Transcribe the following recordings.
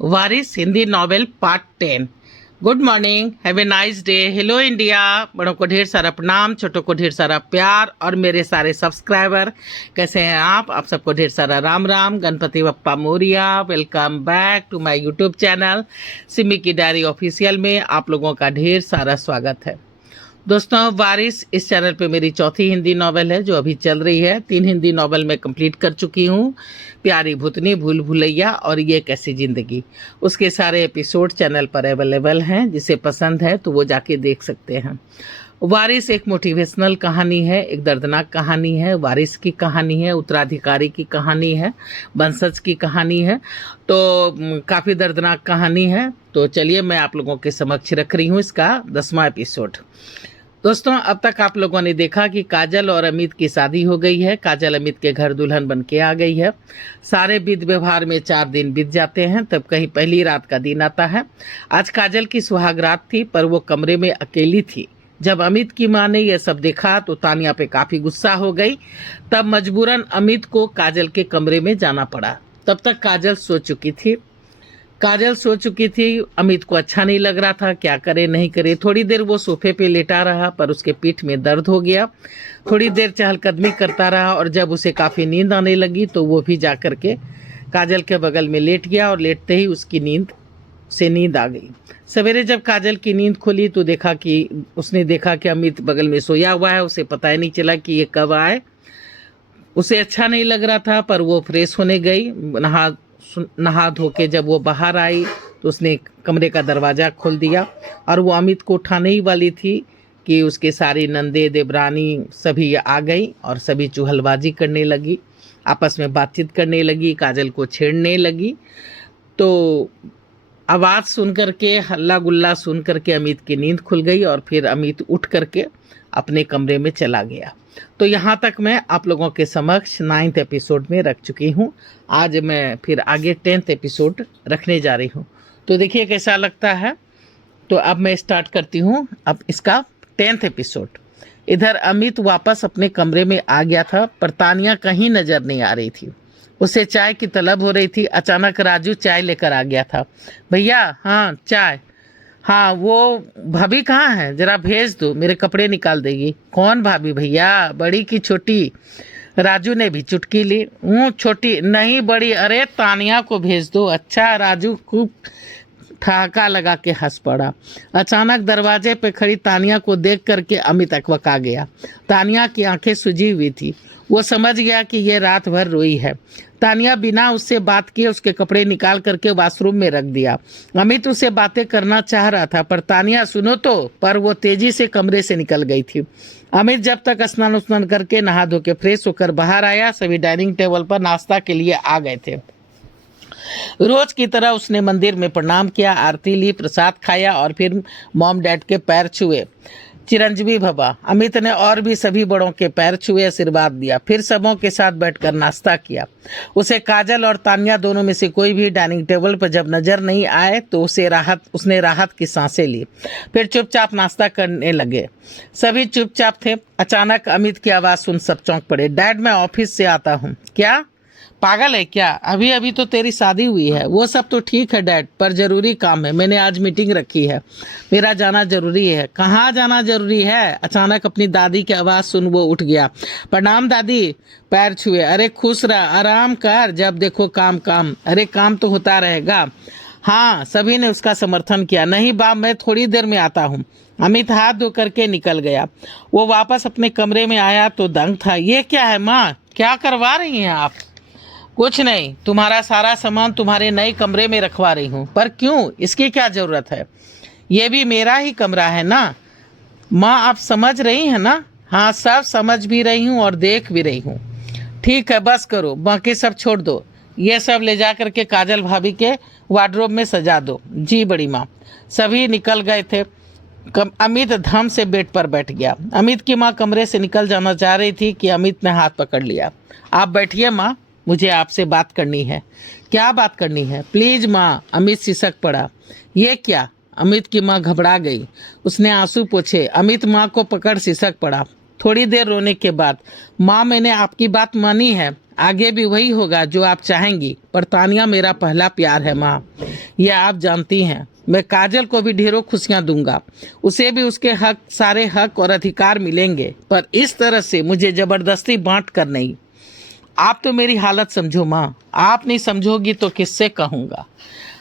Waris Hindi novel part 10। Good morning, have a nice day. Hello India. बड़ों को ढेर सारा प्रणाम, छोटों को ढेर सारा प्यार और मेरे सारे सब्सक्राइबर कैसे हैं आप सबको ढेर सारा Ram Ram. Ganpati Bappa Morya. Welcome back to my YouTube channel Simi की डायरी ऑफिशियल में आप लोगों का ढेर सारा स्वागत है। दोस्तों, वारिस इस चैनल पे मेरी चौथी हिंदी नॉवेल है जो अभी चल रही है। 3 हिंदी नॉवेल मैं कंप्लीट कर चुकी हूँ। प्यारी भूतनी, भूल भुलैया और ये कैसी ज़िंदगी। उसके सारे एपिसोड चैनल पर अवेलेबल हैं, जिसे पसंद है तो वो जाके देख सकते हैं। वारिस एक मोटिवेशनल कहानी है, एक दर्दनाक कहानी है। वारिस की कहानी है, उत्तराधिकारी की कहानी है, वंशज की कहानी है। तो काफ़ी दर्दनाक कहानी है। तो चलिए मैं आप लोगों के समक्ष रख रही हूँ इसका 10वां एपिसोड। दोस्तों, अब तक आप लोगों ने देखा कि काजल और अमित की शादी हो गई है। काजल अमित के घर दुल्हन बन के आ गई है। सारे विधि व्यवहार में 4 दिन बीत जाते हैं, तब कहीं पहली रात का दिन आता है। आज काजल की सुहाग रात थी, पर वो कमरे में अकेली थी। जब अमित की माँ ने यह सब देखा तो तानिया पे काफ़ी गुस्सा हो गई। तब मजबूरन अमित को काजल के कमरे में जाना पड़ा। तब तक काजल सो चुकी थी। अमित को अच्छा नहीं लग रहा था, क्या करे नहीं करे। थोड़ी देर वो सोफे पे लेटा रहा, पर उसके पीठ में दर्द हो गया। थोड़ी देर चहलकदमी करता रहा और जब उसे काफ़ी नींद आने लगी तो वो भी जा कर के काजल के बगल में लेट गया और लेटते ही उसकी नींद आ गई। सवेरे जब काजल की नींद खुली तो उसने देखा कि अमित बगल में सोया हुआ है। उसे पता ही नहीं चला कि ये कब आए। उसे अच्छा नहीं लग रहा था, पर वो फ्रेश होने गई। नहा धो के जब वो बाहर आई तो उसने कमरे का दरवाज़ा खोल दिया और वो अमित को उठाने ही वाली थी कि उसके सारी नंदे देवरानी सभी आ गई और सभी चुहलबाजी करने लगी, आपस में बातचीत करने लगी, काजल को छेड़ने लगी। तो आवाज़ सुन करके, हल्ला गुल्ला सुन करके अमित की नींद खुल गई और फिर अमित उठ करके अपने कमरे में चला गया। तो यहाँ तक मैं आप लोगों के समक्ष 9th एपिसोड में रख चुकी हूँ। आज मैं फिर आगे 10th एपिसोड रखने जा रही हूँ। तो देखिए कैसा लगता है। तो अब मैं स्टार्ट करती हूँ अब इसका 10th एपिसोड। इधर अमित वापस अपने कमरे में आ गया था, पर तानिया कहीं नज़र नहीं आ रही थी। उसे चाय की तलब हो रही थी। अचानक राजू चाय लेकर आ गया था। भैया, हाँ चाय। हाँ, वो भाभी कहाँ है, जरा भेज दो, मेरे कपड़े निकाल देगी। कौन भाभी भैया, बड़ी की छोटी? राजू ने भी चुटकी ली। छोटी नहीं, बड़ी। अरे तानिया को भेज दो। अच्छा। राजू खूब ठहाका लगा के हंस पड़ा। अचानक दरवाजे पे खड़ी तानिया को देख करके अमित अकबका गया। तानिया की आंखें सूजी हुई थी। वो समझ गया कि ये रात भर रोई है। तानिया बिना उससे बात किए उसके कपड़े निकाल करके वॉशरूम में रख दिया। अमित उससे बातें करना चाह रहा था, पर तानिया सुनो तो, पर वो तेजी से कमरे से निकल गई थी। अमित जब तक स्नान करके नहा धो के फ्रेश होकर बाहर आया, सभी डाइनिंग टेबल पर नाश्ता के लिए आ गए थे। रोज की तरह उसने मंदिर में प्रणाम किया, आरती ली, प्रसाद खाया और फिर मॉम डैड के पैर छुए। चिरंजीवी भवा। अमित ने और भी सभी बड़ों के पैर छुए, आशीर्वाद दिया। फिर सबों के साथ बैठकर नाश्ता किया। उसे काजल और तानिया दोनों में से कोई भी डाइनिंग टेबल पर जब नजर नहीं आए तो उसने राहत की सांसें ली। फिर चुपचाप नाश्ता करने लगे। सभी चुपचाप थे। अचानक अमित की आवाज़ सुन सब चौंक पड़े। डैड, मैं ऑफिस से आता हूँ। क्या पागल है क्या? अभी अभी तो तेरी शादी हुई है। वो सब तो ठीक है डैड, पर जरूरी काम है। मैंने आज मीटिंग रखी है, मेरा जाना जरूरी है। कहाँ जाना जरूरी है? अचानक अपनी दादी की आवाज़ सुन वो उठ गया। प्रणाम दादी। पैर छुए। अरे खुश रह, आराम कर, जब देखो काम काम। अरे काम तो होता रहेगा। हाँ, सभी ने उसका समर्थन किया। नहीं बाप, मैं थोड़ी देर में आता हूँ। अमित हाथ धो करके निकल गया। वो वापस अपने कमरे में आया तो दंग था। ये क्या है माँ, क्या करवा रही हैं आप? कुछ नहीं, तुम्हारा सारा सामान तुम्हारे नए कमरे में रखवा रही हूँ। पर क्यों, इसकी क्या ज़रूरत है? ये भी मेरा ही कमरा है ना माँ, आप समझ रही हैं ना? हाँ, सब समझ भी रही हूँ और देख भी रही हूँ। ठीक है, बस करो, बाकी सब छोड़ दो। ये सब ले जा करके काजल भाभी के वार्डरोब में सजा दो। जी बड़ी माँ। सभी निकल गए थे। अमित धम से बेड पर बैठ गया। अमित की माँ कमरे से निकल जाना चाह रही थी कि अमित ने हाथ पकड़ लिया। आप बैठिए माँ, मुझे आपसे बात करनी है। क्या बात करनी है? प्लीज माँ। अमित सिसक पड़ा। ये क्या? अमित की माँ घबरा गई। उसने आंसू पोंछे। अमित माँ को पकड़ सिसक पड़ा। थोड़ी देर रोने के बाद, माँ मैंने आपकी बात मानी है, आगे भी वही होगा जो आप चाहेंगी, पर तानिया मेरा पहला प्यार है माँ। यह आप जानती हैं। मैं काजल को भी ढेरों खुशियां दूंगा, उसे भी उसके हक, सारे हक और अधिकार मिलेंगे, पर इस तरह से मुझे जबरदस्ती बांट कर नहीं। आप तो मेरी हालत समझो माँ, आप नहीं समझोगी तो किससे कहूँगा।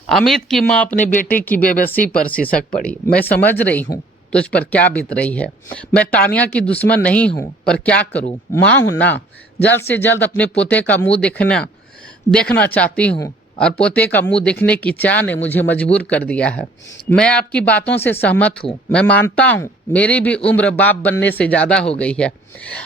अमित की माँ अपने बेटे की बेबसी पर सिसक पड़ी। मैं समझ रही हूँ तुझ पर क्या बीत रही है। मैं तानिया की दुश्मन नहीं हूँ, पर क्या करूँ, माँ हूँ ना। जल्द से जल्द अपने पोते का मुंह देखना चाहती हूँ, और पोते का मुंह देखने की चाह ने मुझे मजबूर कर दिया है। मैं आपकी बातों से सहमत हूँ। मैं मानता हूँ मेरी भी उम्र बाप बनने से ज़्यादा हो गई है।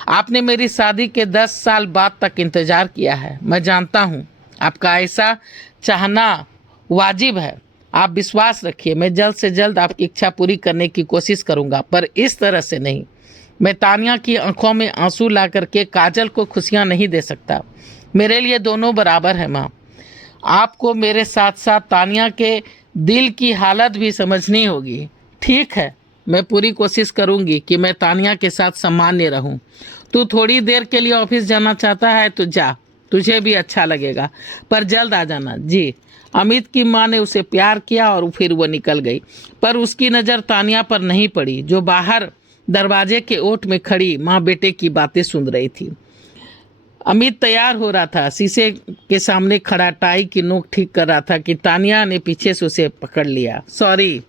आपने मेरी शादी के 10 साल बाद तक इंतजार किया है। मैं जानता हूँ आपका ऐसा चाहना वाजिब है। आप विश्वास रखिए, मैं जल्द से जल्द आपकी इच्छा पूरी करने की कोशिश करूँगा, पर इस तरह से नहीं। मैं तानिया की आंखों में आंसू ला करके काजल को खुशियाँ नहीं दे सकता। मेरे लिए दोनों बराबर है माँ। आपको मेरे साथ साथ तानिया के दिल की हालत भी समझनी होगी। ठीक है, मैं पूरी कोशिश करूंगी कि मैं तानिया के साथ सामान्य रहूं। तू थोड़ी देर के लिए ऑफिस जाना चाहता है तो जा, तुझे भी अच्छा लगेगा, पर जल्द आ जाना। जी। अमित की माँ ने उसे प्यार किया और फिर वो निकल गई, पर उसकी नज़र तानिया पर नहीं पड़ी, जो बाहर दरवाजे के ओट में खड़ी माँ बेटे की बातें सुन रही थी। अमित तैयार हो रहा था, शीशे के सामने खड़ा टाई की नोक ठीक कर रहा था कि तानिया ने पीछे से उसे पकड़ लिया। सॉरी,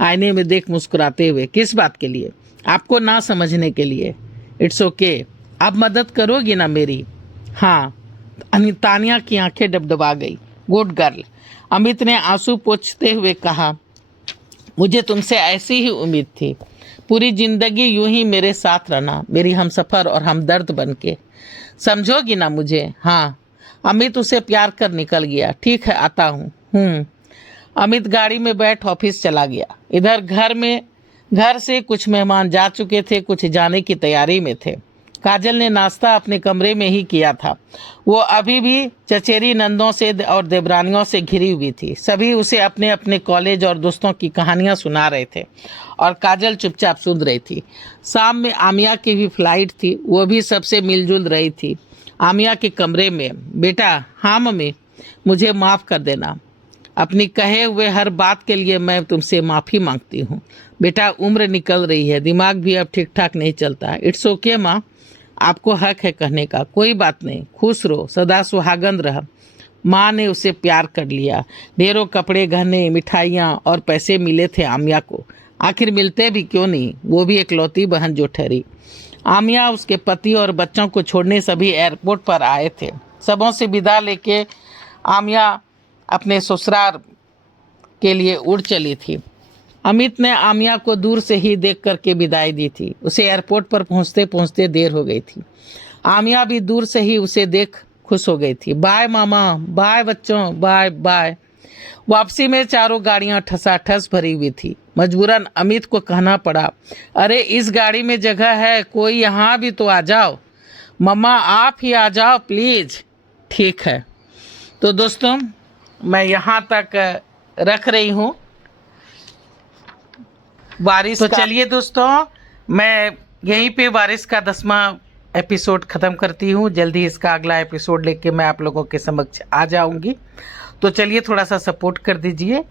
आईने में देख मुस्कुराते हुए। किस बात के लिए? आपको ना समझने के लिए। It's okay. आप मदद करोगी ना मेरी? हाँ। तानिया की आंखें डबडबा गई। गुड गर्ल, अमित ने आंसू पोंछते हुए कहा। मुझे तुमसे ऐसी ही उम्मीद थी। पूरी जिंदगी यूं ही मेरे साथ रहना, मेरी हमसफर और हमदर्द बन के। समझोगी ना मुझे? हाँ। अमित उसे प्यार कर निकल गया। ठीक है, आता हूँ। अमित गाड़ी में बैठ ऑफिस चला गया। इधर घर से कुछ मेहमान जा चुके थे, कुछ जाने की तैयारी में थे। काजल ने नाश्ता अपने कमरे में ही किया था। वो अभी भी चचेरी नंदों से और देवरानियों से घिरी हुई थी। सभी उसे अपने अपने कॉलेज और दोस्तों की कहानियां सुना रहे थे और काजल चुपचाप सुन रही थी। शाम में आमिया की भी फ्लाइट थी, वो भी सबसे मिलजुल रही थी। आमिया के कमरे में, बेटा। हाँ मम्मी, मुझे माफ़ कर देना। अपनी कहे हुए हर बात के लिए मैं तुमसे माफ़ी मांगती हूँ। बेटा, उम्र निकल रही है, दिमाग भी अब ठीक ठाक नहीं चलता। इट्स ओके माँ, आपको हक है कहने का। कोई बात नहीं, खुश रहो, सदा सुहागन रह। माँ ने उसे प्यार कर लिया। ढेरों कपड़े, गहने, मिठाइयाँ और पैसे मिले थे आमिया को। आखिर मिलते भी क्यों नहीं, वो भी एकलौती बहन जो ठहरी। आमिया उसके पति और बच्चों को छोड़ने सभी एयरपोर्ट पर आए थे। सबों से विदा लेके आमिया अपने ससुराल के लिए उड़ चली थी। अमित ने आमिया को दूर से ही देख करके विदाई दी थी। उसे एयरपोर्ट पर पहुंचते पहुंचते देर हो गई थी। आमिया भी दूर से ही उसे देख खुश हो गई थी। बाय मामा, बाय बच्चों, बाय बाय। वापसी में चारों गाड़ियां ठसाठस भरी हुई थी। मजबूरन अमित को कहना पड़ा, अरे इस गाड़ी में जगह है, कोई यहाँ भी तो आ जाओ। मम्मा आप ही आ जाओ प्लीज। ठीक है। तो दोस्तों, मैं यहाँ तक रख रही हूँ वारिस तो चलिए दोस्तों, मैं यहीं पे वारिस का 10वां एपिसोड ख़त्म करती हूँ। जल्दी इसका अगला एपिसोड लेके मैं आप लोगों के समक्ष आ जाऊँगी। तो चलिए थोड़ा सा सपोर्ट कर दीजिए,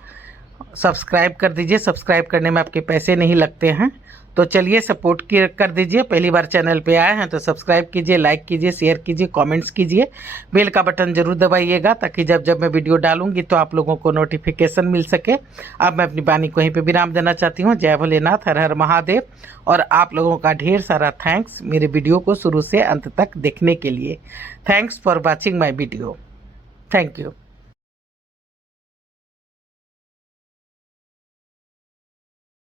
सब्सक्राइब कर दीजिए। सब्सक्राइब करने में आपके पैसे नहीं लगते हैं, तो चलिए सपोर्ट कर दीजिए। पहली बार चैनल पे आए हैं तो सब्सक्राइब कीजिए, लाइक कीजिए, शेयर कीजिए, कमेंट्स कीजिए। बेल का बटन ज़रूर दबाइएगा ताकि जब मैं वीडियो डालूंगी तो आप लोगों को नोटिफिकेशन मिल सके। अब मैं अपनी वाणी को यहीं पे विराम देना चाहती हूँ। जय भोलेनाथ, हर हर महादेव। और आप लोगों का ढेर सारा थैंक्स मेरे वीडियो को शुरू से अंत तक देखने के लिए। Thanks for watching my video. Thank you.